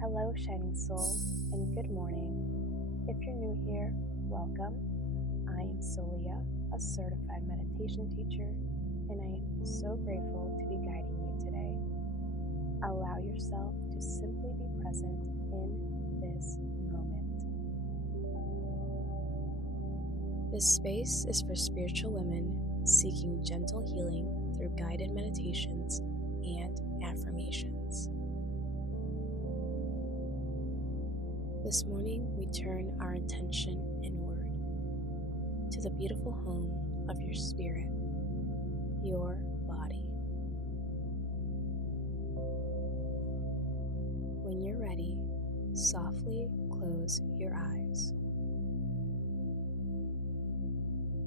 Hello, Shining Soul, and good morning. If you're new here, welcome. I am Solia, a certified meditation teacher, and I am so grateful to be guiding you today. Allow yourself to simply be present in this moment. This space is for spiritual women seeking gentle healing through guided meditations and affirmations. This morning, we turn our attention inward to the beautiful home of your spirit, your body. When you're ready, softly close your eyes.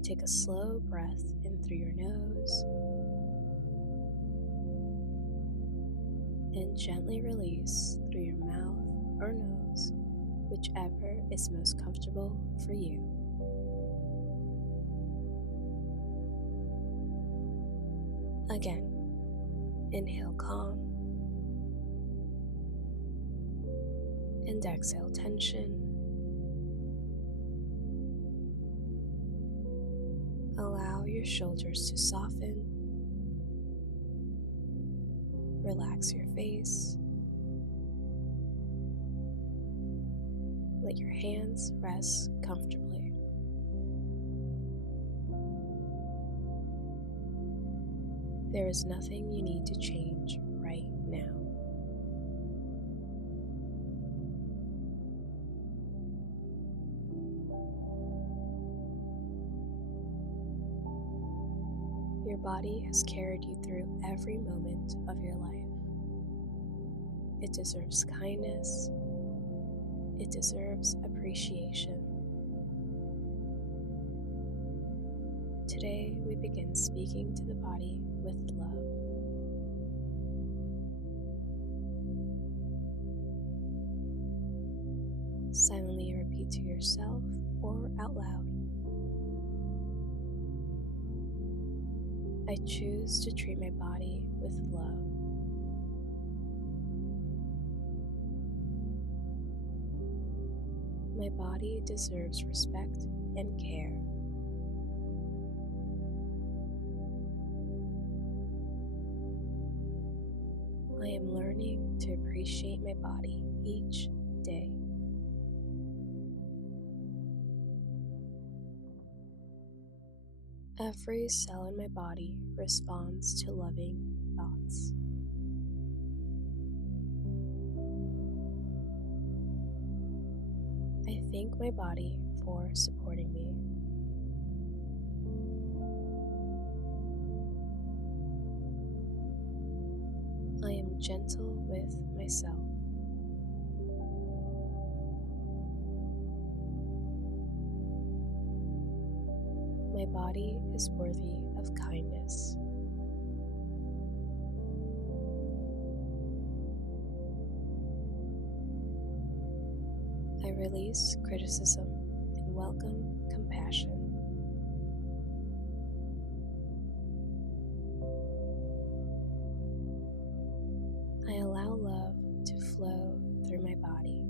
Take a slow breath in through your nose and gently release through your mouth or nose, whichever is most comfortable for you. Again, inhale calm and exhale tension. Allow your shoulders to soften. Relax your face. Let your hands rest comfortably. There is nothing you need to change right now. Your body has carried you through every moment of your life. It deserves kindness. It deserves appreciation. Today, we begin speaking to the body with love. Silently repeat to yourself or out loud. I choose to treat my body with love. My body deserves respect and care. I am learning to appreciate my body each day. Every cell in my body responds to loving thoughts. I thank my body for supporting me. I am gentle with myself. My body is worthy of kindness. I release criticism and welcome compassion. I allow love to flow through my body.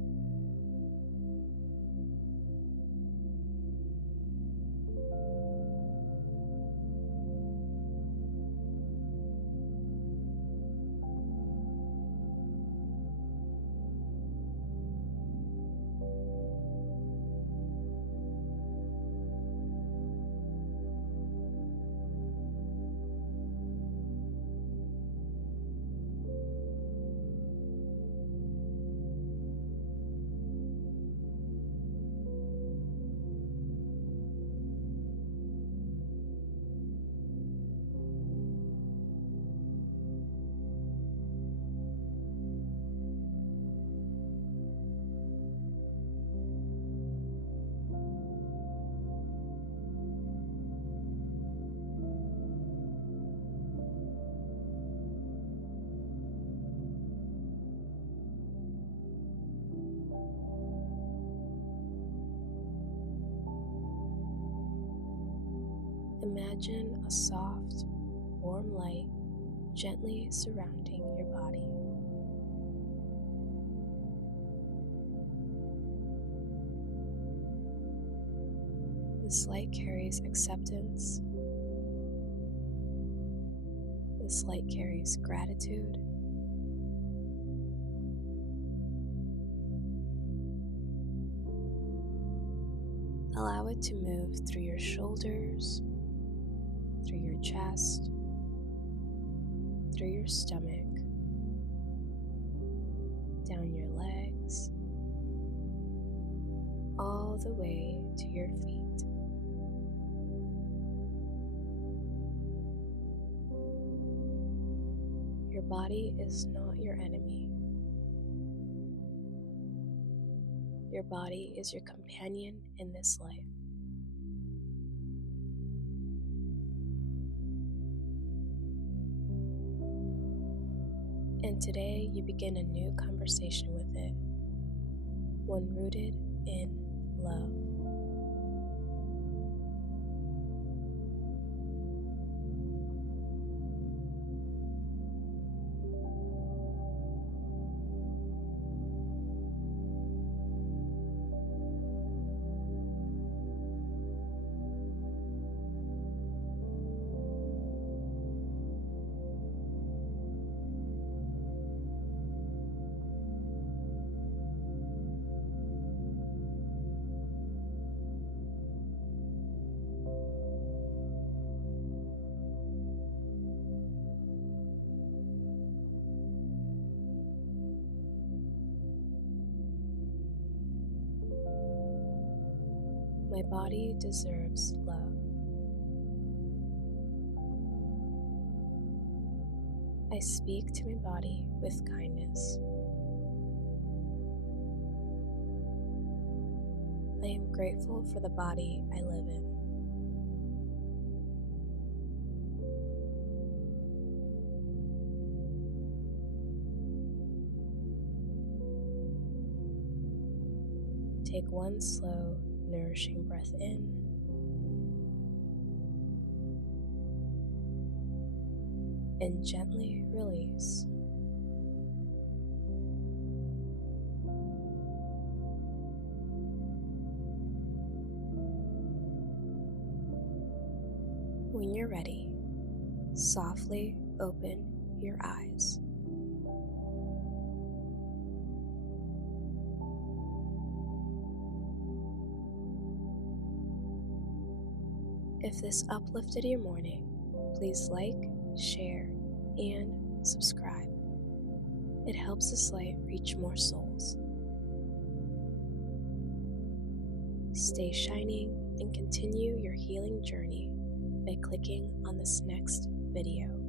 Imagine a soft, warm light gently surrounding your body. This light carries acceptance. This light carries gratitude. Allow it to move through your shoulders, through your chest, through your stomach, down your legs, all the way to your feet. Your body is not your enemy. Your body is your companion in this life. And today you begin a new conversation with it, one rooted in love. My body deserves love. I speak to my body with kindness. I am grateful for the body I live in. Take one slow, nourishing breath in. And gently release. When you're ready, softly open your eyes. If this uplifted your morning, please like, share, and subscribe. It helps this light reach more souls. Stay shining and continue your healing journey by clicking on this next video.